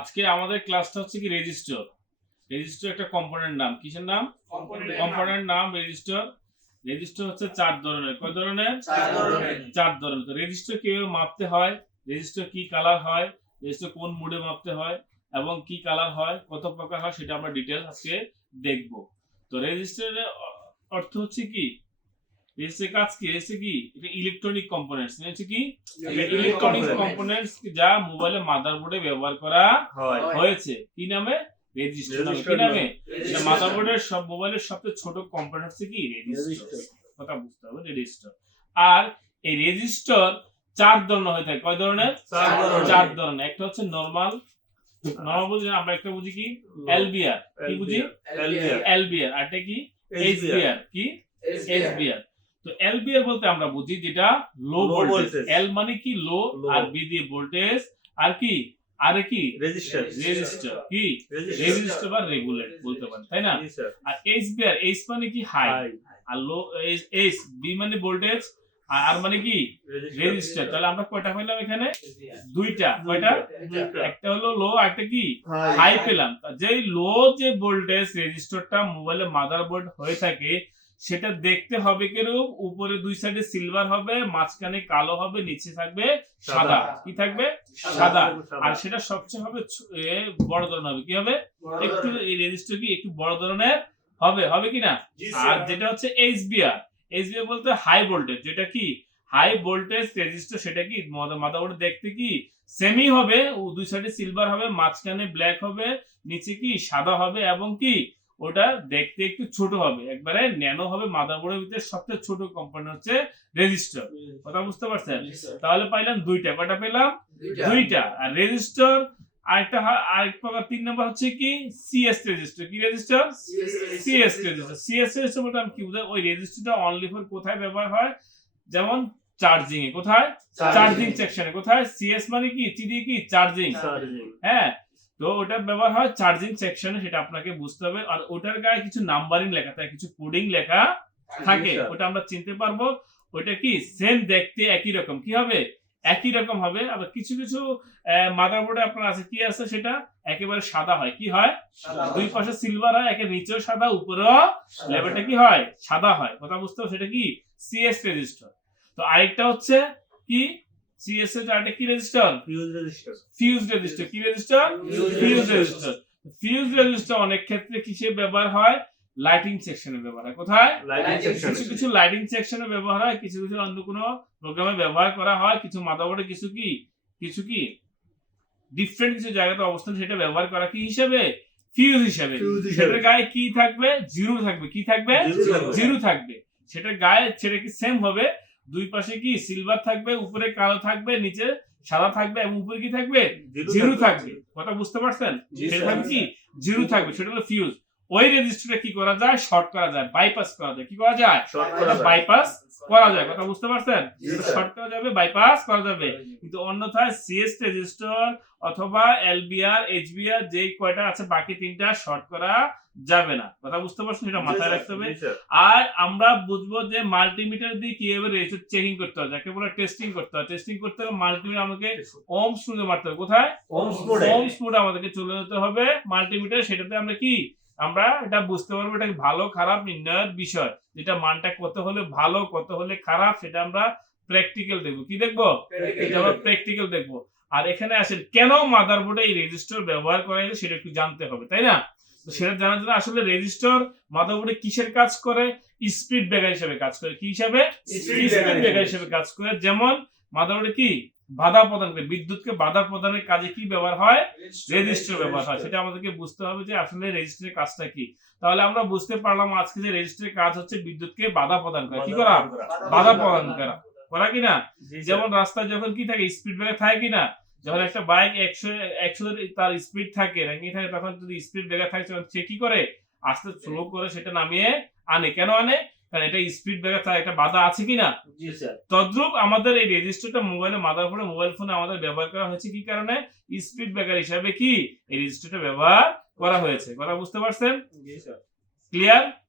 আজকে আমাদের ক্লাসটা হচ্ছে কি রেজিস্টার। রেজিস্টার একটা কম্পোনেন্ট নাম। কিসের নাম? কম্পোনেন্ট নাম রেজিস্টার। রেজিস্টার হচ্ছে 4 ধরনের। কয় ধরনের? 4 ধরনের। তো রেজিস্টার কিভাবে মাপতে হয়, রেজিস্টার কি কালার হয়, রেজিস্টার কোন মুডে মাপতে হয় এবং কি কালার হয়, কত প্রকার হয় সেটা আমরা ডিটেইলস আজকে দেখব। তো রেজিস্টারের অর্থ হচ্ছে কি, রেজিস্টারের কাজ কি? রেজিস্টার কি? এটা ইলেকট্রনিক কম্পোনেন্টস। হচ্ছে কি? ইলেকট্রনিক কম্পোনেন্টস যা মোবাইলের মাদারবোর্ডে ব্যবহার করা হয়েছে। কি নামে? রেজিস্টার নামে। কি নামে? এটা মাদারবোর্ডের সব মোবাইলের সবচেয়ে ছোট কম্পোনেন্ট হচ্ছে কি? রেজিস্টার। কথা বুঝতে হবে, রেজিস্টার। আর এই রেজিস্টার 4 ধরনের হয়ে থাকে। কয় ধরনের? 4 ধরনের। একটা হচ্ছে নরমাল। নরমাল বুঝি আমরা একটা বুঝি কি? এলবিআর। কি বুঝি? এলবিআর। আর এটা কি? এইচবিআর। কি? এইচবিআর। তো এলবিআর বলতে আমরা বুঝি যেটা লো ভোল্টেজ। এল মানে কি? লো, আর বি দিয়ে ভোল্টেজ, আর কি? আর কি? রেজিস্টার। রেজিস্টার কি? রেজিস্টার বা রেগুলেট বলতে পারেন, তাই না? আর এইচবিআর, এইচ মানে কি? হাই। আর লো, এইচ বি মানে ভোল্টেজ, আর মানে কি? রেজিস্টার। তাহলে আমরা কয়টা পেলাম এখানে? দুইটা। কয়টা? একটা হলো লো, আর একটা কি? হাই পেলাম। যেই লো যে ভোল্টেজ রেজিস্টারটা মোবাইলে মাদারবোর্ড হয়ে থাকে সেটা দেখতে হবে কিরকম? উপরে দুই সাইডে সিলভার হবে, মাঝখানে কালো হবে, নিচে থাকবে সাদা। কি থাকবে? সাদা। আর সেটা সবচেয়ে হবে বড় ধরনের হবে। কি হবে? একটু এই রেজিস্টার কি একটু বড় ধরনের হবে। হবে কি না? আর যেটা হচ্ছে এইচবিআর, এইচবিআর বলতে হাই ভোল্টেজ। যেটা কি? হাই ভোল্টেজ রেজিস্টার, সেটা কি মাদারবোর্ডে দেখতে কি সেমই হবে, দুই সাইডে সিলভার হবে, মাঝখানে ব্ল্যাক হবে, নিচে কি সাদা হবে, এবং কি ওটা দেখতে একটু ছোট হবে, একবারে ন্যানো হবে। মাদারবোর্ডের ভিতরে সবচেয়ে ছোট কম্পোনেন্ট হচ্ছে রেজিস্টার। কথা বুঝতে পারছেন? তাহলে পাইলাম দুইটা। কয়টা পেলাম? দুইটা। আর রেজিস্টার আরেকটা প্রকার 3 নাম্বার হচ্ছে কি? CS register. কি register? CS register. CS register বলতে আমি কি বুঝাই? ওই রেজিস্টারটা অনলি ফর কোথায় ব্যবহার হয়? যেমন চার্জিং এ। কোথায়? চার্জিং সেকশনে। কোথায়? সিএস মানে কি? সি দিয়ে কি? চার্জিং। হ্যাঁ, তো ওটা ব্যবহার হয় চার্জিং সেকশনে, সেটা আপনাকে বুঝতে হবে। আর ওটার গায়ে কিছু নাম্বারিং লেখা থাকে, কিছু কোডিং লেখা থাকে, ওটা আমরা চিনতে পারবো। ওটা কি সেম দেখতে একই রকম। কি হবে? একই রকম হবে। আবার কিছু কিছু মাদারবোর্ডে আপনার আছে কি আছে, সেটা একেবারে সাদা হয়। কি হয়? দুই পাশে সিলভার হয়, একের নিচেও সাদা, উপরেও লেভেলটা কি হয়? সাদা হয়। কথা বুঝতে হবে? সেটা কি? CS register. তো আরেকটা হচ্ছে কি? সিএস এর আরেকটা কি রেজিস্টার? Fuse register. কি register? Fuse register. Fuse register অনেক ক্ষেত্রে কিসে ব্যবহার হয়? লাইটিং সেকশনে ব্যবহার হয়। কোথায়? কিছু কিছু লাইটিং সেকশনে ব্যবহার হয়, কিছু কিছু অন্য কোনো প্রোগ্রামে ব্যবহার করা হয়, কিছু মাদারবোর্ডে কিছু কি ডিফারেন্ট কিছু জায়গাতে অবস্থান, সেটা ব্যবহার করা কি হিসেবে? ফিউজ হিসেবে। সেটার গায়ে কি থাকবে? জিরো থাকবে। কি থাকবে? জিরো থাকবে। সেটার গায়ে সেটা কি সেম হবে? দুই পাশে কি সিলভার থাকবে, উপরে কালো থাকবে, নিচে সাদা থাকবে, এবং উপরে কি থাকবে? জিরো থাকবে। কথা বুঝতে পারছেন? সেটা থাকবে কি? জিরো থাকবে। সেটা হলো ফিউজ। ওই রেজিস্টারে কি করা যায়? শর্ট করা যায়, বাইপাস করা যায়। কি করা যায়? বাইপাস করা যায়। কথা বুঝতে পারছেন? শর্ট করা যাবে, বাইপাস করা যাবে। কিন্তু অন্যথায় সিএস রেজিস্টার অথবা এলবিআর, এইচবিআর যেই কয়টা আছে বাকি তিনটা শর্ট করা যাবে না। কথা বুঝতে পারছেন? এটা মাথায় রাখতে হবে। আর আমরা বুঝবো যে মাল্টিমিটার দিয়ে কিভাবে রেজিস্টার চেকিং করতে হয়, যাকে বলে টেস্টিং করতে হয়। টেস্টিং করতে হলে মাল্টিমিটার আমাকে ওহমস মোডে মারতে হবে। কোথায়? ওহমস মোডে আমাদেরকে চলে যেতে হবে মাল্টিমিটার। সেটাতে আমরা কি আমরা এটা বুঝতে পারবো এটা ভালো খারাপ নির্ণয়ের বিষয়। যেটা মানটা কত হলে ভালো, কত হলে খারাপ, সেটা আমরা প্র্যাকটিক্যাল দেখবো। কি দেখবো? এটা আমরা প্র্যাকটিক্যাল দেখবো। আর এখানে আসেন কেন মাদারবোর্ডে এই রেজিস্টার ব্যবহার করা হয় সেটা একটু জানতে হবে, তাই না? সেটা জানার জন্য আসলে রেজিস্টার মাদারবোর্ডে কিসের কাজ করে? স্পিড ব্রেকার হিসেবে কাজ করে। কি হিসাবে? স্পিড ব্রেকার হিসেবে কাজ করে। যেমন মাদারবোর্ডে কি বাধা প্রদান করে, বিদ্যুৎকে বাধা প্রদানের কাজে কি ব্যবহার হয়? রেজিস্টার ব্যবহার হয়। সেটা আমাদেরকে বুঝতে হবে যে আসলে রেজিস্টারের কাজটা কি। তাহলে আমরা বুঝতে পারলাম আজকে যে রেজিস্টারের কাজ হচ্ছে বিদ্যুৎকে বাধা প্রদান করা। কি করা? বাধা প্রদান করা। করা কিনা? যেমন রাস্তায় যখন কি থাকে? স্পিড ব্রেকার থাকে কিনা? যখন একটা বাইক 100 তার স্পিড থাকে, র্যাঙ্কিং থাকে, তখন যদি স্পিড ব্রেকার থাকে সে কি করে? আস্তে স্লো করে সেটা নামিয়ে আনে। কেন আনে? কারণ এটা স্পিড ব্রেকার থাকে, একটা বাধা আছে কিনা। তদ্রূপ আমাদের এই রেজিস্টারটা মোবাইলে মাদারবোর্ডে মোবাইল ফোনে আমাদের ব্যবহার করা হয়েছে কি কারণে? স্পিড ব্রেকার হিসাবে কি এই রেজিস্টারটা ব্যবহার করা হয়েছে। কথা বুঝতে পারছেন? ক্লিয়ার?